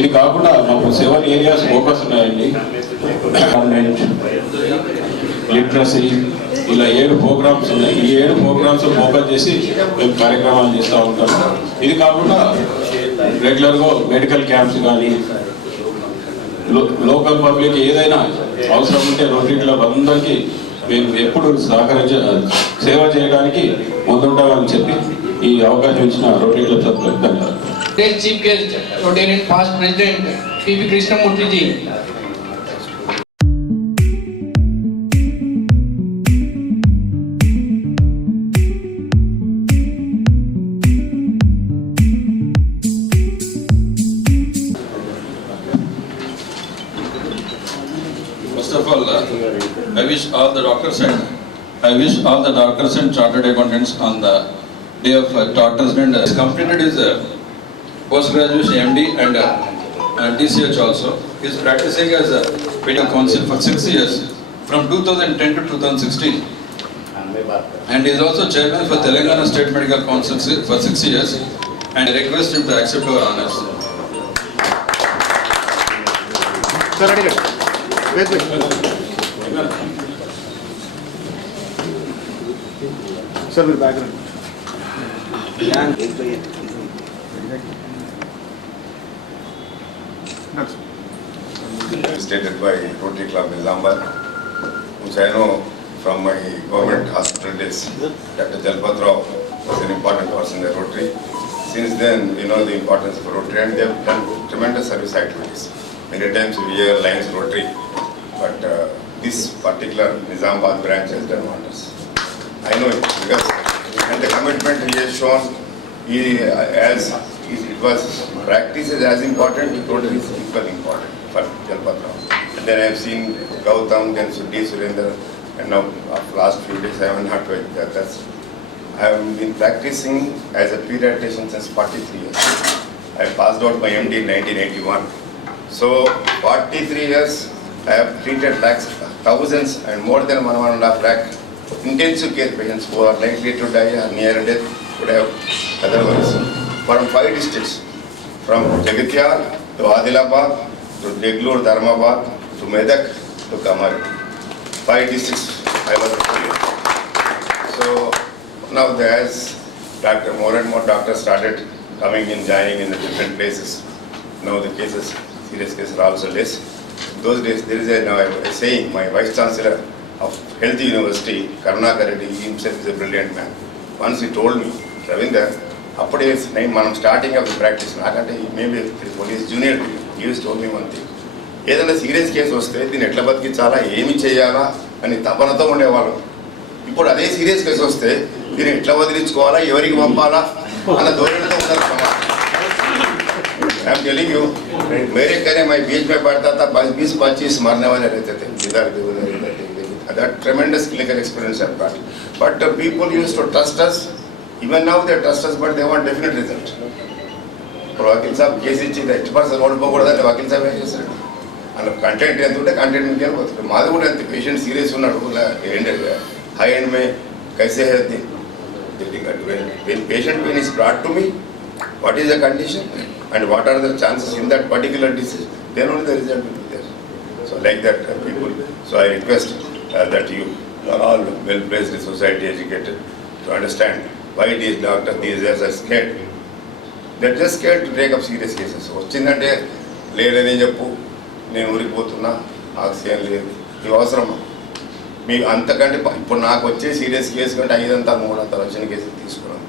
ఇది కాకుండా మాకు 7 ఏరియాస్ ఫోకస్ ఉన్నాయండి. లిటరసీ ఇలా 7 ప్రోగ్రామ్స్ ఉన్నాయి. ఈ 7 ప్రోగ్రామ్స్ ఫోకస్ చేసి మేము కార్యక్రమాలు చేస్తూ ఉంటాం. ఇది కాకుండా రెగ్యులర్గా మెడికల్ క్యాంప్స్ కానీ లోకల్ పబ్లిక్ ఏదైనా అవసరం ఉంటే రోటరీ క్లబ్ అందరికీ మేము ఎప్పుడు సేవ చేయడానికి ముందుంటామని చెప్పి ఈ అవకాశం ఇచ్చిన రోటరీ క్లబ్ సభ్యులకు ధన్యవాదాలు. Chief guest Rotarian past president PV Krishnamurthy ji. First of all, I wish all the doctors and chartered accountants on the day of Doctors' Day has completed his post-graduation MD and DCH also. He is practicing as a medical counsel for 6 years, from 2010 to 2016. And he is also chairman for Telangana State Medical Council for 6 years. And I request him to accept our honors. Sir, we're background. Stated by Rotary Club Nizamabad, which I know from my government hospital days. Dr. Jalpat Rao was an important person in the Rotary. Since then, we know the importance of Rotary, and they have done tremendous service activities. Many times we hear Lions Rotary, but this particular Nizamabad branch has done wonders. I know it because and the commitment he has shown, as it was practice is as important, Rotary is equally important for Jalpat Rao. And then I have seen Gautam, then D. Surendra, and now after last few days I haven't had to that. I have been practicing as a pediatrician since 43 years. I passed out my MD in 1981. So 43 years I have treated lakhs, thousands and more than 1.5 lakh intensive care patients who are likely to die or near death would have otherwise. From 5 districts, from Jagatyal to Adilabad to Deglur, Dharmabad to Medak to Kamari. 5 districts I was doing. So now as more and more doctors started coming in, joining in the different places. Now the cases, serious cases are also less. Those days there is a saying, my Vice Chancellor of Health University, Karunakar Reddy, himself is a brilliant man. Once he told me, Ravinder, appude manam starting of the practice, nakante maybe police junior, he used to told me one thing. ఏదైనా serious case వస్తే దీన్ని ఎట్లా బతికించాలా, ఏమి చేయాలా అని తపనతో ఉండేవాళ్ళు. ఇప్పుడు అదే సీరియస్ కేసు వస్తే దీన్ని ఎట్లా వదిలించుకోవాలా, ఎవరికి పంపాలా అన్న ధోరణితో ఉన్నారు సమాజం. I'm telling you, मेरे करे मैं बीच में पढ़ता था, 20-25 मरने वाले रहते थे इधर उधर. That tremendous clinical experience I've got. But people used to trust us. Even now they trust us, but they want definite result. Vakil Sahib case ichi 80% ఓడిపోకూడదంటే Vakil Sahib ఏం చేస్తాడు? అలా కంటెంట్ ఎంత ఉంటే కంటెంట్ మీకు వెళ్ళిపోతుంది. మాది కూడా ఎంత పేషెంట్ సీరియస్ ఉన్నాడు, హై ఎండ్ మే కైసే హై when patient pain is brought to me, what is the condition and what are the chances in that particular disease, then only the result will be there. So like that people, so I request that you are all well placed, society educated, to understand why these doctors these days are scared. They're just scared to take up serious cases. వచ్చిందంటే లేదని చెప్పు, నేను ఊరికి పోతున్నా, oxygen లేదు, ఇవి అవసరమా మీకు అంతకంటే? ఇప్పుడు నాకు వచ్చే సీరియస్ కేసు కంటే 500-300 వచ్చిన కేసులు తీసుకున్నాను.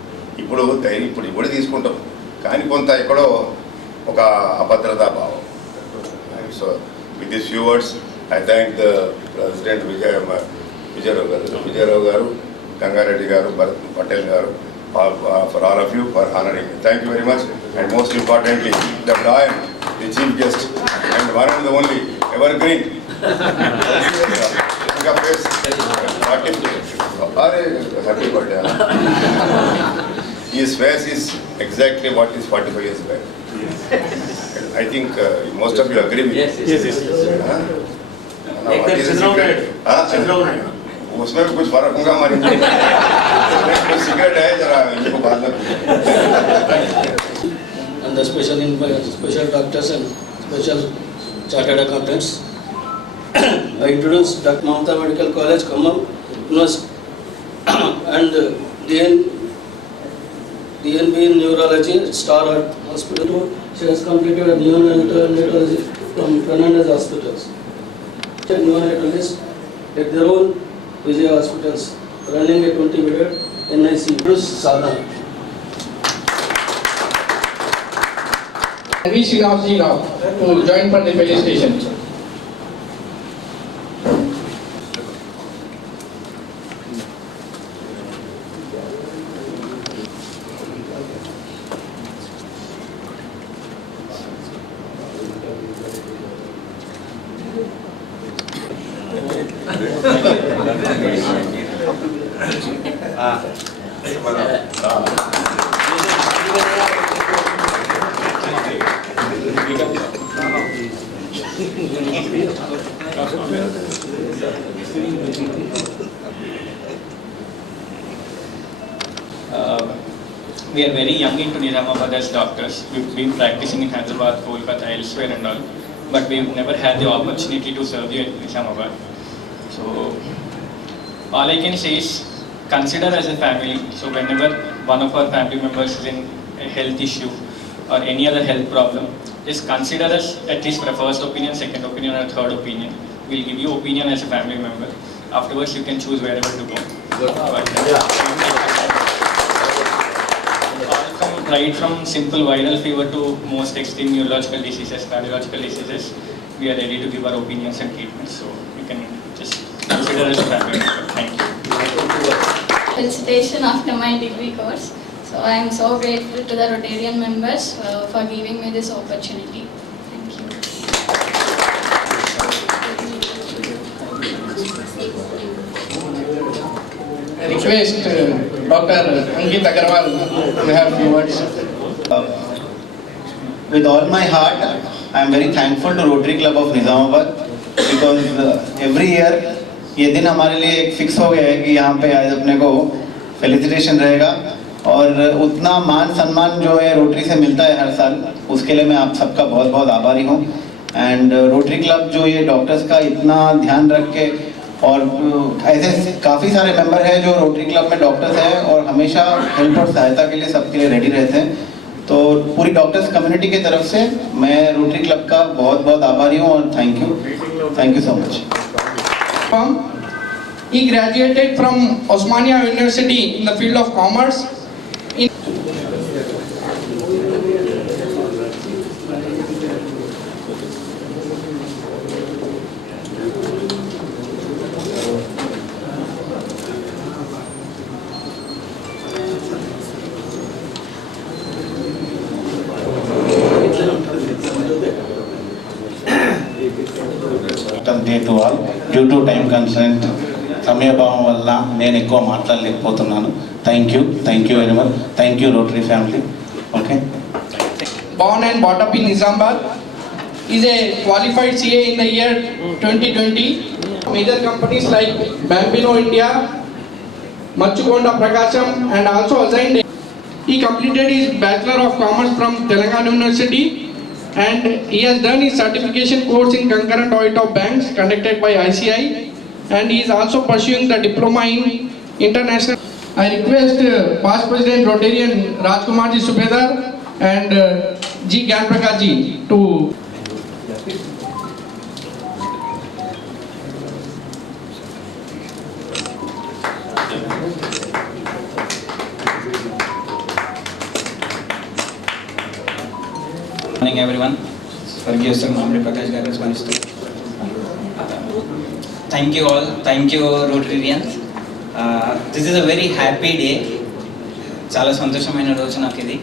ఇప్పుడు తీసుకుంటాం, కానీ కొంత ఎక్కడో ఒక అభద్రతా భావం. So with this few words I thank the President Vijayarao garu, Gangareddy garu, Bharat Patel garu, for all of you for honoring me. Thank you very much. And most importantly, the Lion, the chief guest, and one and the only evergreen. Happy birthday. His face is exactly what is 45 years back. I think most of you agree with me. Yes. उसमें भी कुछ फर्क होगा हमारी. Cigarette है जरा इनको बाद में. and the special doctors and special chartered accountants. I introduce Dr. Mamata Medical College, Khammam, and DNB in Neurology, Star Hospital. She has completed a neonatology from Fernandez Hospitals. Neonatologists at their own Vijay hospitals, running a 20-bedded NIC. Sadhana. V. Srinathji Rao to join for the felicitation. We are very young into Nizamabad as doctors. We've been practicing in Hyderabad, Kolkata, elsewhere and all, but we've never had the opportunity to serve you at Nizamabad. So all I can say is consider as a family. So whenever one of our family members is in a health issue or any other health problem, just consider us at least for a first opinion, second opinion or third opinion. We'll give you opinion as a family member. Afterwards you can choose wherever to go. Right from simple viral fever to most extreme neurological diseases, cardiological diseases, we are ready to give our opinions and treatments. So you can just consider us a family member. Thank you. Felicitation after my degree course. So I am so grateful to the Rotarian members for giving me this opportunity. Thank you. I request Dr. Ankit Agarwal to have few words. With all my heart, I am very thankful to Rotary Club of Nizamabad because every year ये दिन हमारे लिए एक fix हो गया है कि यहाँ पे आज अपने को फेलिसिटेशन रहेगा और उतना मान सम्मान जो है रोटरी से मिलता है हर साल, उसके लिए मैं आप सबका बहुत बहुत आभारी हूँ। एंड रोटरी क्लब जो ये डॉक्टर्स का इतना ध्यान रख के और ऐसे काफ़ी सारे मेंबर हैं जो रोटरी क्लब में डॉक्टर्स हैं और हमेशा हेल्प और सहायता के लिए सबके लिए रेडी रहते हैं। तो पूरी डॉक्टर्स कम्युनिटी की तरफ से मैं रोटरी क्लब का बहुत बहुत आभारी हूँ और thank you so much. He graduated from Osmania University in the field of commerce. Day to all. Due to time constraint, సమయభావం వల్ల నేను ఎక్కువ మాట్లాడలేకపోతున్నాను. Thank you very much. Thank you Rotary family. Okay. Born and brought up in Nizamabad, is a qualified CA in the year 2020. Major companies like Bambino India, Machukonda Prakasham, and also assigned. He completed his Bachelor of Commerce from Telangana University, and he has done his certification course in concurrent audit of banks conducted by ICI, and he is also pursuing the diploma in international. I request past President Rotarian Rajkumarji Subedar and G. Gyanprakash to Morning everyone. Forgive Mamre Prakash garu responsible. Thank you all. Thank you Rotarians. This is a very happy day. చాలా సంతోషమైన రోజు నాకు ఇది.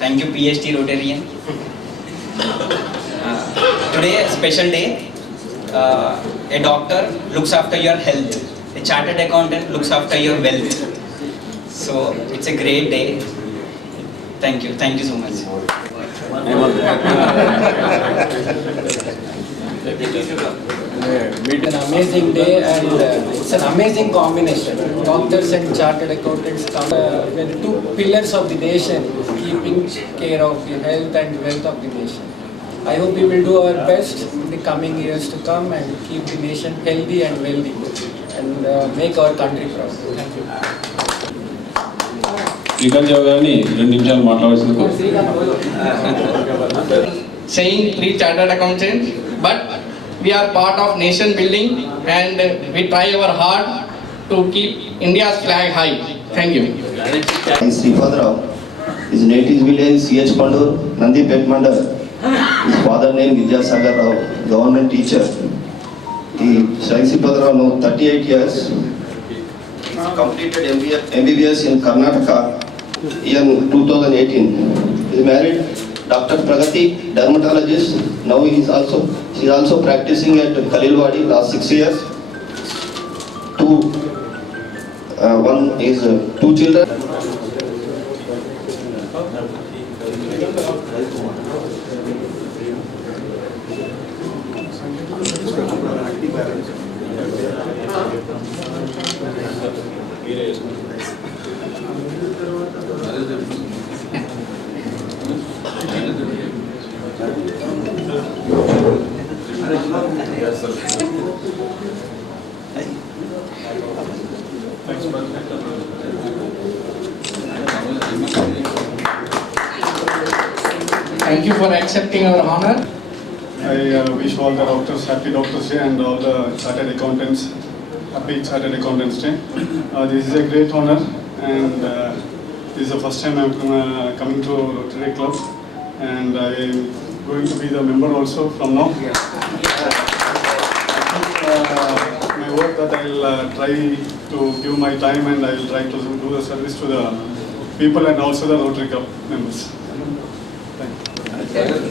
Thank you PST Rotarian. Today a special day. A doctor looks after your health. A chartered accountant looks after your wealth. So it's a great day. Thank you so much. An amazing day, and it's an amazing combination. Doctors and chartered accountants come the two pillars of the nation, keeping care of the health and wealth of the nation. I hope we will do our best in the coming years to come and keep the nation healthy and wealthy and make our country proud. Thank you. Srikanth గారిని 2 నిమిషాలు మాట్లాడాల్సింది saying 3 chartered accountants, but we are part of nation building and we try our hard to keep India's flag high. Thank you. Sripadrao, his native village CH Pandur, Nandipet Mandal. His father name Vidyasagar Rao, government teacher. Sai Sripadrao now 38 years. Completed MBBS in Karnataka in 2018. He is married. Dr. Pragati, dermatologist. Now she is also practicing at Khalilwadi last 6 years. One is 2 children. Thank you for accepting our honor. I wish all the doctors happy Doctors Day and all the chartered accountants happy Chartered Accountants Day. This is a great honor, and this is the first time I am coming to Rotary Club, and I am going to be the member also from now. My work that I will try to give my time, and I will try to do the service to the people and also the Rotary Club members. Thank you.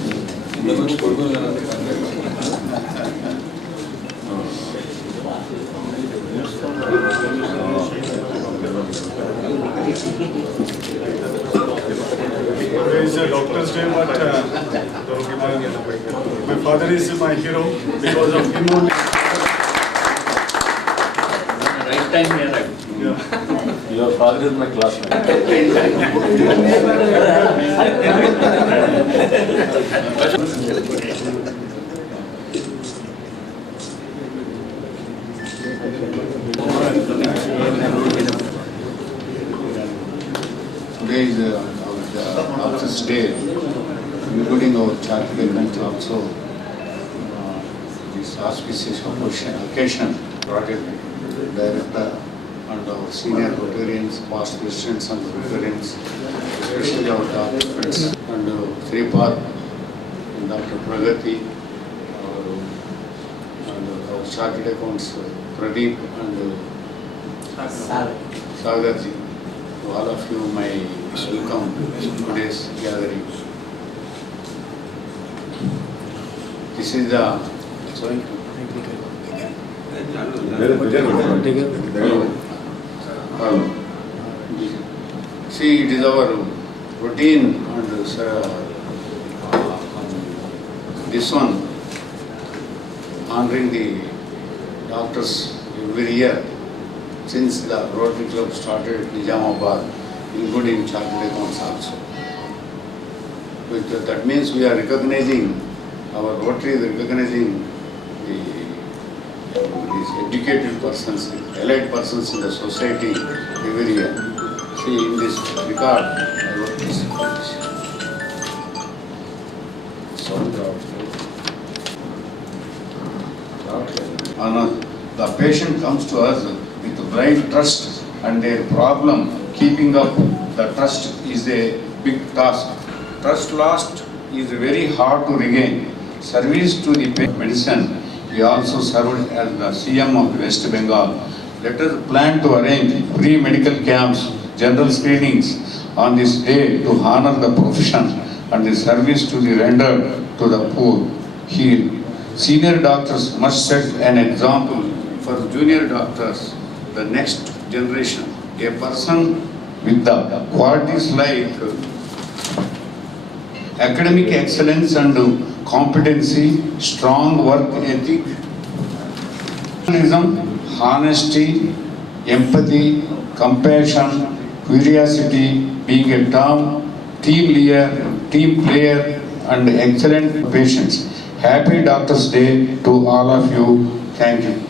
Today is a Doctor's Day, but my father is my hero. Because of him only. Right time here. Yeah. Your father is my classmate. Today is our Doctor's Day, including our chartered accountants also. This auspicious occasion brought it director and our senior Rotarians, past presidents and Rotarians, especially our doctor friends and Sripad and Dr. Pragati, and our chartered accounts Pradeep and Sagarji. To all of you, my welcome to today's gathering. This is the see, it is our routine, and this one honoring the doctors every year since the Rotary Club started at Nizamabad, including chartered accounts also. That means we are recognizing, our Rotary is recognizing these educated persons, elite persons in the society every year. See, in this regard, I wrote this. The patient comes to us with blind trust, and their problem, keeping up the trust is a big task. Trust lost is very hard to regain. Service to the medicine. We also served as the CM of West Bengal. Let us plan to arrange free medical camps, general screenings on this day to honor the profession and the service to the rendered to the poor. Heal. Senior doctors must set an example for junior doctors, the next generation. A person with the qualities like academic excellence and competency, strong work ethic, honesty, empathy, compassion, curiosity, being a team leader, team player, and excellent patience. Happy Doctors' Day to all of you. Thank you.